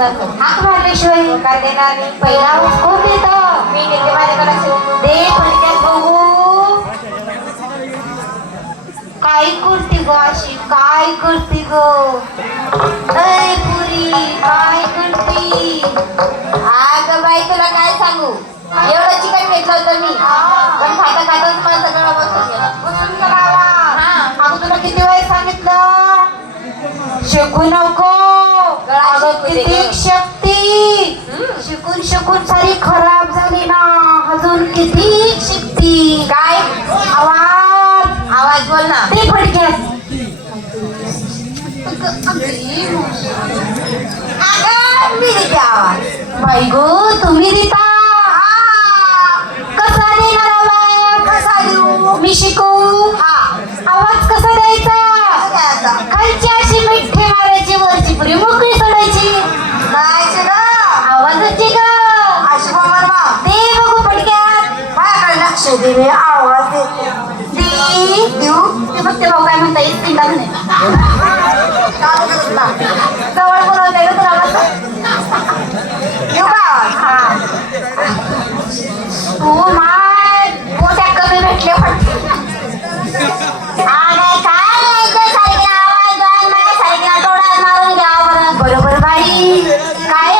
हाक मारल्याशिवाय काय देणार? पहिला कोण देतं. मी देते माझ्याकडे असेल. दे पडक्यात बघू. काय करते ग अशी? काय करते ग? अय पुरी काय करते? अगं बाई तुला काय सांगू? एवढं चिकन घेतलं होतं मी. पण खाता खाताच मला सगळं बसून गेलं. बसून करावा हा. तुला किती वेळ सांगितलं? शिकू नको. किती. शक्ती. शिकून शिकून सारी खराब झाली ना. अजून किती शिकती. काय? आवाज. आवाज बोल ना. ते फडक्यात. अगं मी देते आवाज. बाई गो तुम्ही देता. माझ्याकडे मी आवाज देते दे देऊ ते बघते भाऊ काय म्हणता येत तीनदा म्हणे काय करत ना जवळ बोलवते ग तुला बस देऊ का हा तू माय मोठ्या कमी भेटले काय यायचं आवाज आठवड्यात मारून घ्या बरोबर बाई काय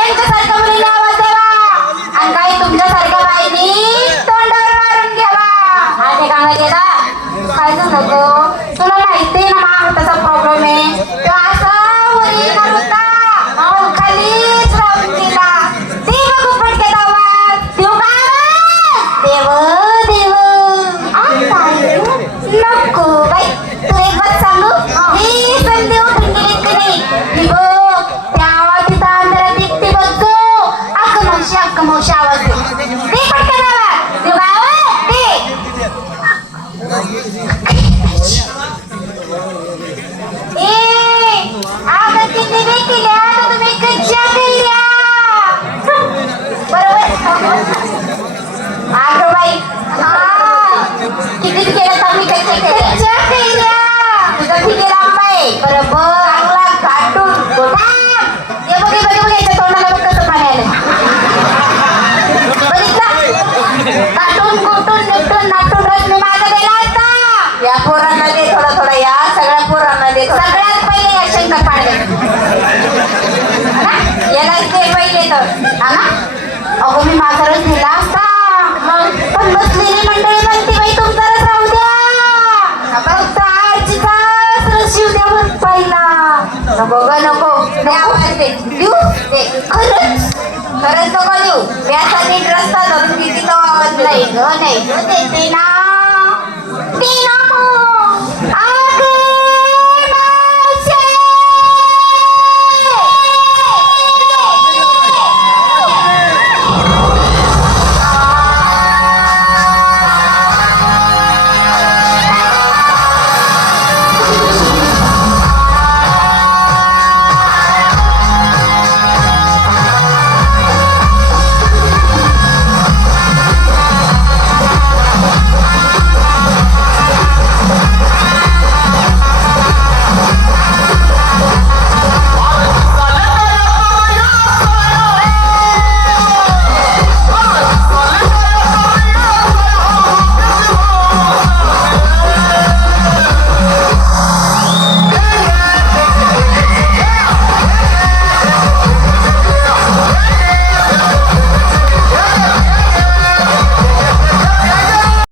अगं मी माझा रस दिला असता. पण बसलेली मंडळी म्हणते बाई तुमचा रस राहू द्या. फक्त आजीचाच रस द्या पहिला. नको ग नको. दे. देऊ? दे. खरंच? खरंच नको देऊ. व्यासा नीट रस्ता धरून किती तो आवाज नाही. ग नाही. देते ना. ना.